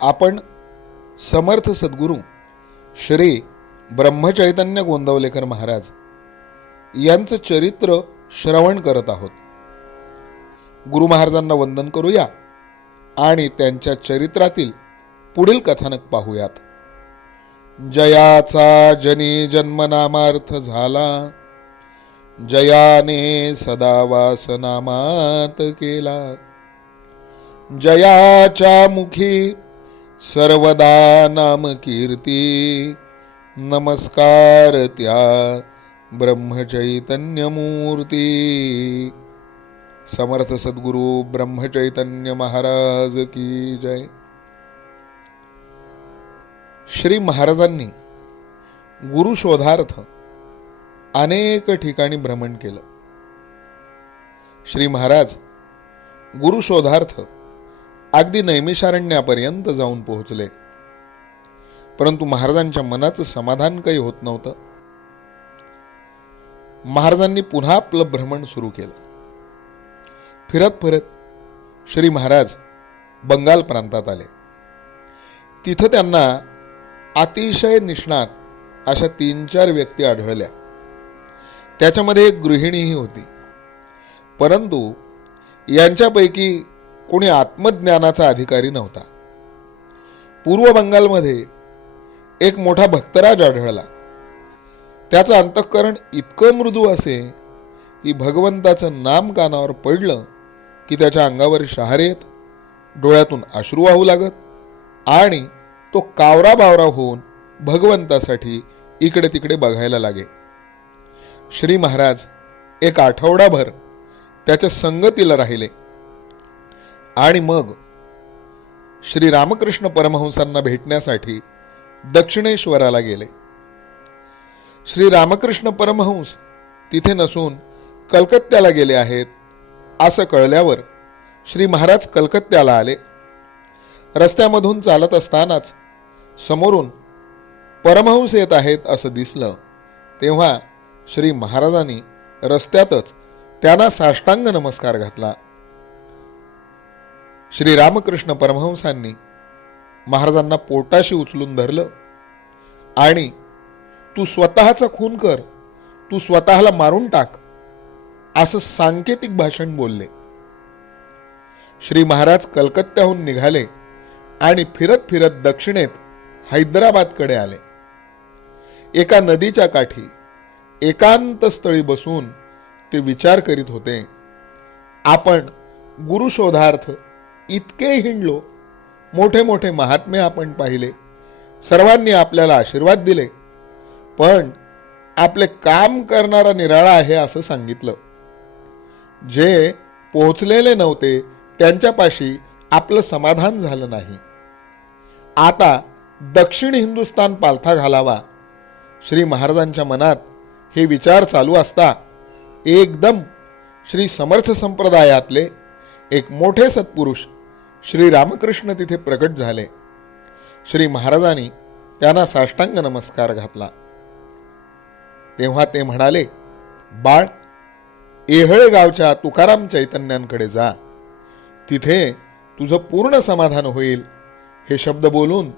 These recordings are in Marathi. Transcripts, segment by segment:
आपण समर्थ सद्गुरू श्री ब्रह्मचैतन्य गोंदवलेकर महाराज यांचं चरित्र श्रवण करत आहोत. गुरु महाराजांना वंदन करूया आणि त्यांच्या चरित्रातील पुढील कथानक पाहूयात. जयाचा जनी जन्मनामार्थ झाला जयाने सदा वासनामात केला. जयाच्या मुखी सर्वदा नाम कीर्ती नमस्कार त्या ब्रह्मचैतन्यमूर्ती. समर्थ सद्गुरु ब्रह्मचैतन्य महाराज की जय. श्री महाराजांनी गुरु शोधार्थ अनेक ठिकाणी भ्रमण केलं. श्री महाराज गुरु शोधार्थ अगदी नैमिषारण्यापर्यंत जाऊन पोहोचले. परंतु महाराजांच्या मनाचं समाधान काही होत नव्हतं. महाराजांनी पुन्हा आपलं भ्रमण सुरू केलं. फिरत फिरत श्री महाराज बंगाल प्रांतात आले. तिथं त्यांना अतिशय निष्णात अशा तीन चार व्यक्ती आढळल्या. त्याच्यामध्ये एक गृहिणीही होती. परंतु यांच्यापैकी कोणी आत्मज्ञानाचा अधिकारी नव्हता. पूर्व बंगालमध्ये एक मोठा भक्तराज आढळला. त्याचं अंतःकरण इतकं मृदू असे की भगवंताचं नाम कानावर पडलं की त्याच्या अंगावर शहारे येत डोळ्यातून अश्रू वाहू लागत आणि तो कावरा बावरा होऊन भगवंतासाठी इकडे तिकडे बघायला लागे. श्री महाराज एक आठवडाभर त्याच्या संगतीला राहिले. आणि मग श्री रामकृष्ण परमहंसांना भेटण्यासाठी दक्षिणेश्वराला गेले. श्री रामकृष्ण परमहंस तिथे नसून कलकत्त्याला गेले आहेत असं कळल्यावर श्री महाराज कलकत्त्याला आले. रस्त्यामधून चालत असतानाच समोरून परमहंस येत आहेत असं दिसलं तेव्हा श्री महाराजांनी रस्त्यातच त्यांना साष्टांग नमस्कार घातला. श्री रामकृष्ण परमहंसांनी महाराजांना पोटाशी उचलून धरलं आणि तू स्वतःचा खून कर तू स्वतःला मारून टाक असं सांकेतिक भाषण बोलले. श्री महाराज कलकत्त्याहून निघाले आणि फिरत फिरत दक्षिणेत हैदराबादकडे आले. एका नदीच्या काठी एकांत स्थळी बसून ते विचार करीत होते आपण गुरुशोधार्थ इतके हिंडलो. मोठे मोठे महात्मे आपण पाहिले. सर्वांनी आपल्याला आशीर्वाद दिले. पण आपले काम करणारा निराळा आहे असं सांगितलं. जे पोहोचलेले नव्हते त्यांच्यापाशी आपलं समाधान झालं नाही. आता दक्षिण हिंदुस्तान पालथा घालावा. श्री महाराजांच्या मनात हे विचार चालू असता एकदम श्री समर्थ संप्रदायातले एक मोठे सत्पुरुष श्री रामकृष्ण तिथे प्रकट झाले. श्री महाराजांनी त्यांना साष्टांग नमस्कार घातला. तेव्हा ते म्हणाले बाळ एहळे गावच्या तुकाराम चैतन्यांकडे जा. तिथे तुझं पूर्ण समाधान होईल. हे शब्द बोलून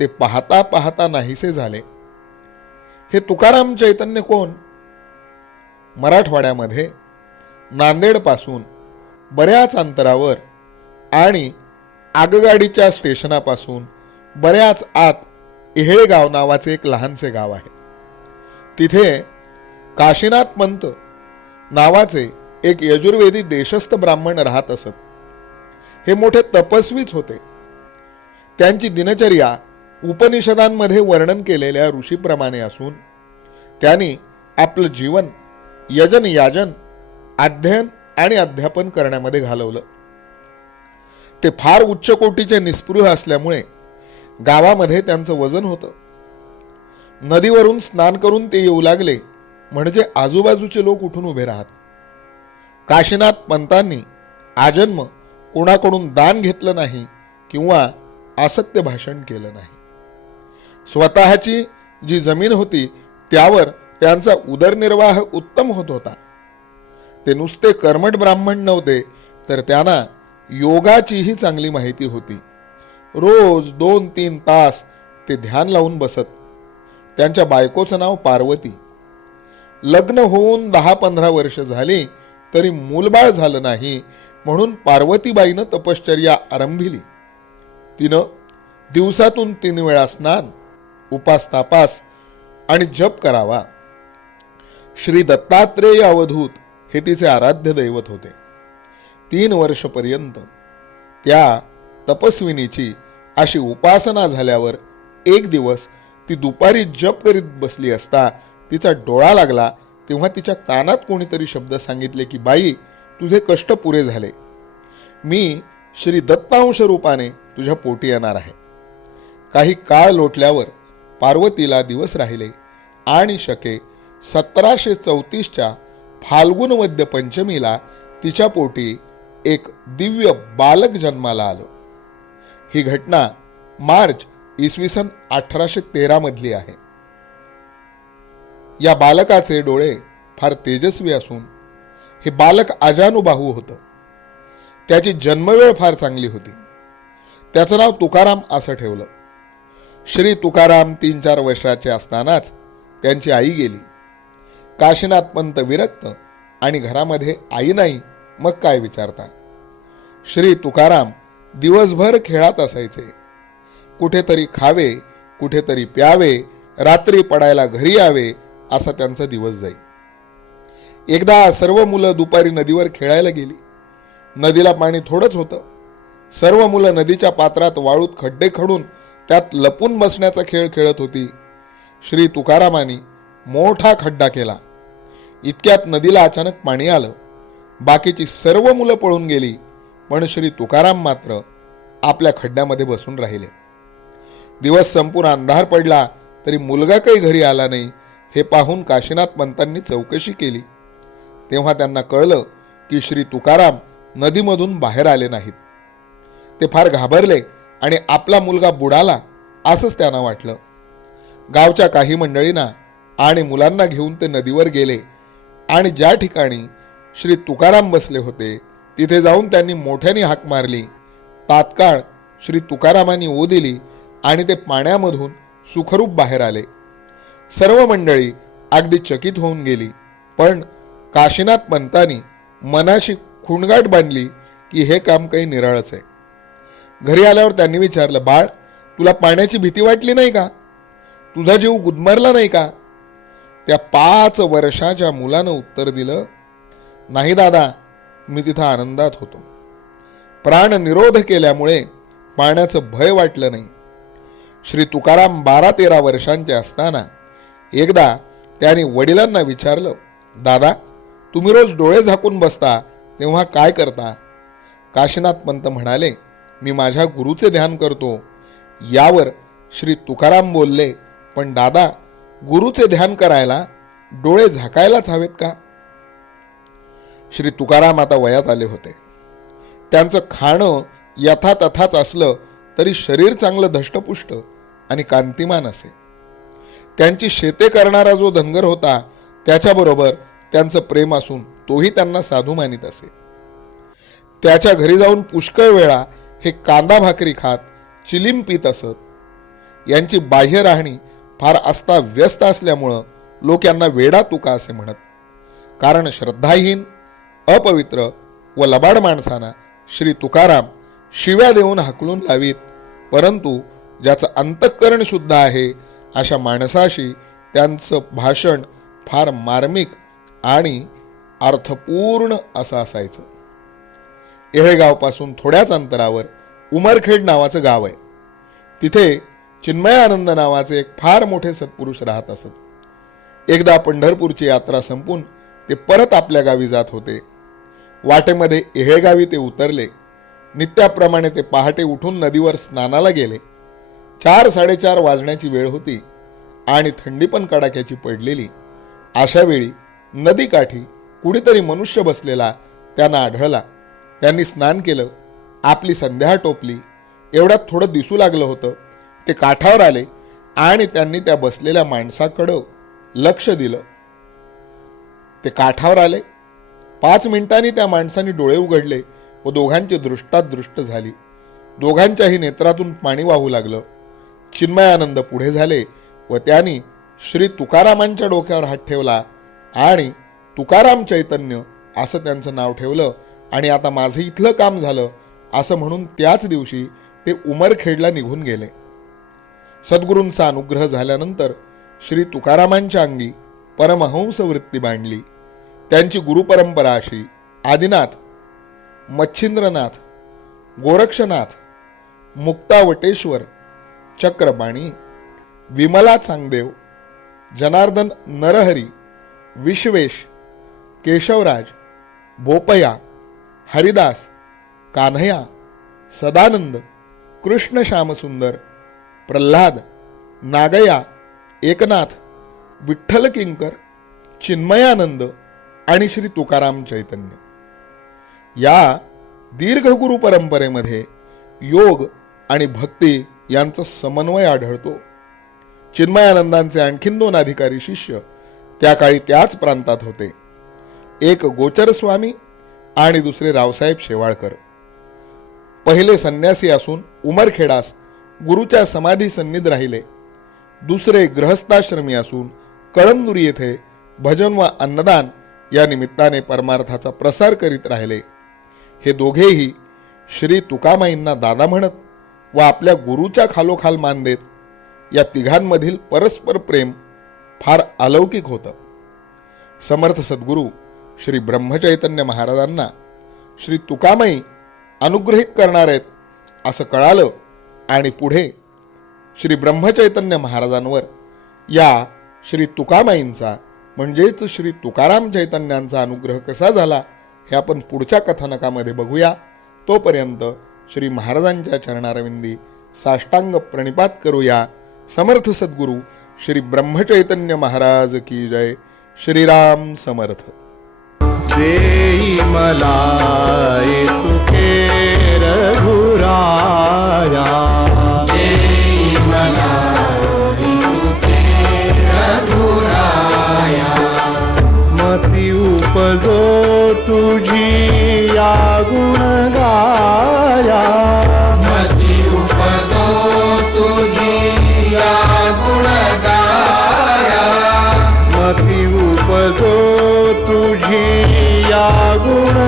ते पाहता पाहता नाहीसे झाले. हे तुकाराम चैतन्य कोण? मराठवाड्यामध्ये नांदेडपासून बऱ्याच अंतरावर आणि आगगाडीच्या स्टेशनापासून बऱ्याच आत एहेळगाव नावाचे एक लहानसे गाव आहे. तिथे काशीनाथ पंत नावाचे एक यजुर्वेदी देशस्थ ब्राह्मण राहत असत. हे मोठे तपस्वीच होते. त्यांची दिनचर्या उपनिषदांमध्ये वर्णन केलेल्या ऋषीप्रमाणे असून त्यांनी आपलं जीवन यजन याजन अध्ययन आणि अध्यापन करण्यामध्ये घालवलं. ते फार उच्च कोटीचे निस्पृह असल्यामुळे गावामध्ये त्यांचं वजन होतं. नदीवरून स्नान करून ते येऊ लागले म्हणजे आजूबाजूचे लोक उठून उभे राहत. काशीनाथ पंतांनी आजन्म कोणाकडून दान घेतलं नाही किंवा असत्य भाषण केलं नाही. स्वतःची जी जमीन होती त्यावर त्यांचा उदरनिर्वाह उत्तम होत होता. ते नुसते कर्मट ब्राह्मण नव्हते तर त्यांना योगाचीही चांगली माहिती होती. रोज दोन तीन तास ते ध्यान लावून बसत. त्यांच्या बायकोचं नाव पार्वती. लग्न होऊन दहा पंधरा वर्ष झाली तरी मूलबाळ झालं नाही म्हणून पार्वतीबाईनं तपश्चर्या आरंभिली. तिनं दिवसातून तीन वेळा स्नान उपास तापास आणि जप करावा. श्री दत्तात्रेय अवधूत हे तिचे आराध्य दैवत होते. तीन वर्षपर्यंत. त्या तपस्विनीची अशी उपासना झाल्यावर एक दिवस ती दुपारी जप करीत बसली असता तिचा डोळा लागला तेव्हा तिच्या कानात कोणीतरी शब्द सांगितले की बाई तुझे कष्ट पुरे झाले. मी श्री दत्तांश रूपाने तुझ्या पोटी येणार आहे. काही काळ लोटल्यावर पार्वतीला दिवस राहिले आणि शके सतराशे चौतीसच्या फाल्गुन वद्य पंचमीला तिच्या पोटी एक दिव्य बालक जन्माला आलं. ही घटना मार्च इसवी सन अठराशे तेरा मधली आहे. या बालकाचे डोळे फार तेजस्वी असून हे बालक अजानुबाहू होतं. त्याची जन्मवेळ फार चांगली होती. त्याचं नाव तुकाराम असं ठेवलं. श्री तुकाराम तीन चार वर्षाचे असतानाच त्यांची आई गेली. काशीनाथ पंत विरक्त आणि घरामध्ये आई नाही मग काय विचारता? श्री तुकाराम दिवसभर खेळात असायचे. कुठेतरी खावे कुठेतरी प्यावे रात्री पडायला घरी यावे असा त्यांचा दिवस जाई. एकदा सर्व मुलं दुपारी नदीवर खेळायला गेली. नदीला पाणी थोडंच होतं. सर्व मुलं नदीच्या पात्रात वाळूत खड्डे खडून त्यात लपून बसण्याचा खेळ खेळत होती. श्री तुकारामानी मोठा खड्डा केला. इतक्यात नदीला अचानक पाणी आलं. बाकीची सर्व मुलं पळून गेली पण श्री तुकाराम मात्र आपल्या खड्ड्यामध्ये बसून राहिले. दिवस संपूर्ण अंधार पडला तरी मुलगा काही घरी आला नाही हे पाहून काशीनाथ पंतांनी चौकशी केली. तेव्हा त्यांना कळलं की श्री तुकाराम नदीमधून बाहेर आले नाहीत. ते फार घाबरले आणि आपला मुलगा बुडाला असंच त्यांना वाटलं. गावच्या काही मंडळींना आणि मुलांना घेऊन ते नदीवर गेले आणि ज्या ठिकाणी श्री तुकाराम बसले होते. तिथे जाऊन त्यांनी मोठ्याने हाक मारली. तात्काळ श्री तुकारामांनी ओ दिली आणि ते पाण्यामधून सुखरूप बाहेर आले. सर्व मंडळी अगदी चकित होऊन गेली. पण काशीनाथ पंतांनी मनाशी खुणगाट बांधली की हे काम काही निराळच आहे. घरी आल्यावर त्यांनी विचारलं बाळ तुला पाण्याची भीती वाटली नाही का? तुझा जीव गुदमरला नाही का? त्या पाच वर्षाच्या मुलानं उत्तर दिलं नाही दादा मी तिथं आनंदात होतो. प्राण निरोध केल्यामुळे पाण्याचं भय वाटलं नाही. श्री तुकाराम बारा तेरा वर्षांचे असताना एकदा त्यांनी वडिलांना विचारलं दादा तुम्ही रोज डोळे झाकून बसता तेव्हा काय करता? काशीनाथ पंत म्हणाले मी माझ्या गुरुचे ध्यान करतो. यावर श्री तुकाराम बोलले पण दादा गुरुचे ध्यान करायला डोळे झाकायलाच हवेत का श्री तुकाराम आता वयात आले होते. त्यांचं खाणं यथातथाच असलं तरी शरीर चांगलं धष्टपुष्ट आणि कांतिमान असे. त्यांची शेते करणारा जो धनगर होता त्याच्याबरोबर त्यांचं प्रेम असून तोही त्यांना साधू मानित असे. त्याच्या घरी जाऊन पुष्कळ वेळा हे कांदा भाकरी खात चिलीम पित असत. यांची बाह्य राहणी फार असता व्यस्त असल्यामुळं लोक यांना वेडा तुका असे म्हणत कारण श्रद्धाहीन अपवित्र व लबाड माणसांना श्री तुकाराम शिव्या देऊन हाकलून लावीत. परंतु ज्याचं अंतःकरण शुद्ध आहे अशा माणसाशी त्यांचं भाषण फार मार्मिक आणि अर्थपूर्ण असं असायचं. येळेगावपासून थोड्याच अंतरावर उमरखेड नावाचं गाव आहे. तिथे चिन्मयानंद नावाचे एक फार मोठे सत्पुरुष राहत असत. एकदा पंढरपूरची यात्रा संपून ते परत आपल्या गावी जात होते. वाटेमध्ये येळेगावी ते उतरले. नित्याप्रमाणे ते पहाटे उठून नदीवर स्नानाला गेले. चार साडेचार वाजण्याची वेळ होती आणि थंडी पण कडाक्याची पडलेली. अशा वेळी नदीकाठी कुणीतरी मनुष्य बसलेला त्यांना आढळला. त्यांनी स्नान केलं. आपली संध्या टोपली. एवढ्यात थोडं दिसू लागलं होतं. ते काठावर आले आणि त्यांनी त्या बसलेल्या माणसाकडं लक्ष दिलं. ते काठावर आले. पाच मिनिटांनी त्या माणसाने डोळे उघडले व दोघांची दृष्टात दृष्ट झाली. दोघांच्याही नेत्रातून पाणी वाहू लागलं. चिन्मयानंद पुढे झाले व त्यांनी श्री तुकारामांच्या डोक्यावर हात ठेवला आणि तुकाराम चैतन्य असं त्यांचं नाव ठेवलं आणि आता माझं इथलं काम झालं असं म्हणून त्याच दिवशी ते उमरखेडला निघून गेले. सद्गुरूंचा अनुग्रह झाल्यानंतर श्री तुकारामांच्या अंगी परमहंस वृत्ती बांधली. त्यांची गुरुपरंपरा अशी. आदिनाथ मच्छिंद्रनाथ गोरक्षनाथ मुक्तावटेश्वर चक्रपाणी विमला चांगदेव जनार्दन नरहरी विश्वेश केशवराज बोपया हरिदास कान्हया सदानंद कृष्ण श्यामसुंदर प्रल्हाद नागया एकनाथ विठ्ठल किंकर चिन्मयानंद आणि श्री तुकाराम चैतन्य. या दीर्घ गुरु परंपरेमध्ये योग आणि भक्ती यांचा समन्वय आढळतो. चिन्मयानंदांचे आणखीन दोन अधिकारी शिष्य त्या काळी त्याच प्रांतात होते. एक गोचरस्वामी आणि दुसरे रावसाहेब शेवाळकर. पहिले संन्यासी असून उमरखेडास गुरुच्या समाधी सन्निध राहिले. दुसरे गृहस्थाश्रमी असून कळमनुरी येथे भजन व अन्नदान या निमित्ताने परमार्थाचा प्रसार करीत राहिले. हे दोघेही श्री तुकामाईंना दादा म्हणत व आपल्या गुरुच्या खालोखाल मान देत या तिघांमधील परस्पर प्रेम फार अलौकिक होतं. समर्थ सद्गुरू श्री ब्रह्मचैतन्य महाराजांना श्री तुकामाई अनुग्रहित करणार आहेत असं कळालं आणि पुढे श्री ब्रह्मचैतन्य महाराजांवर या श्री तुकामाईंचा म्हणजेच श्री तुकाराम चैतन्यांचा अनुग्रह कसा झाला हे आपण पुढच्या कथानकामध्ये बघूया. तोपर्यंत श्री महाराजांच्या चरणारविंदी साष्टांग प्रणिपात करूया. समर्थ सद्गुरू श्री ब्रह्मचैतन्य महाराज की जय. श्रीराम समर्थ. मला तुझी या गुण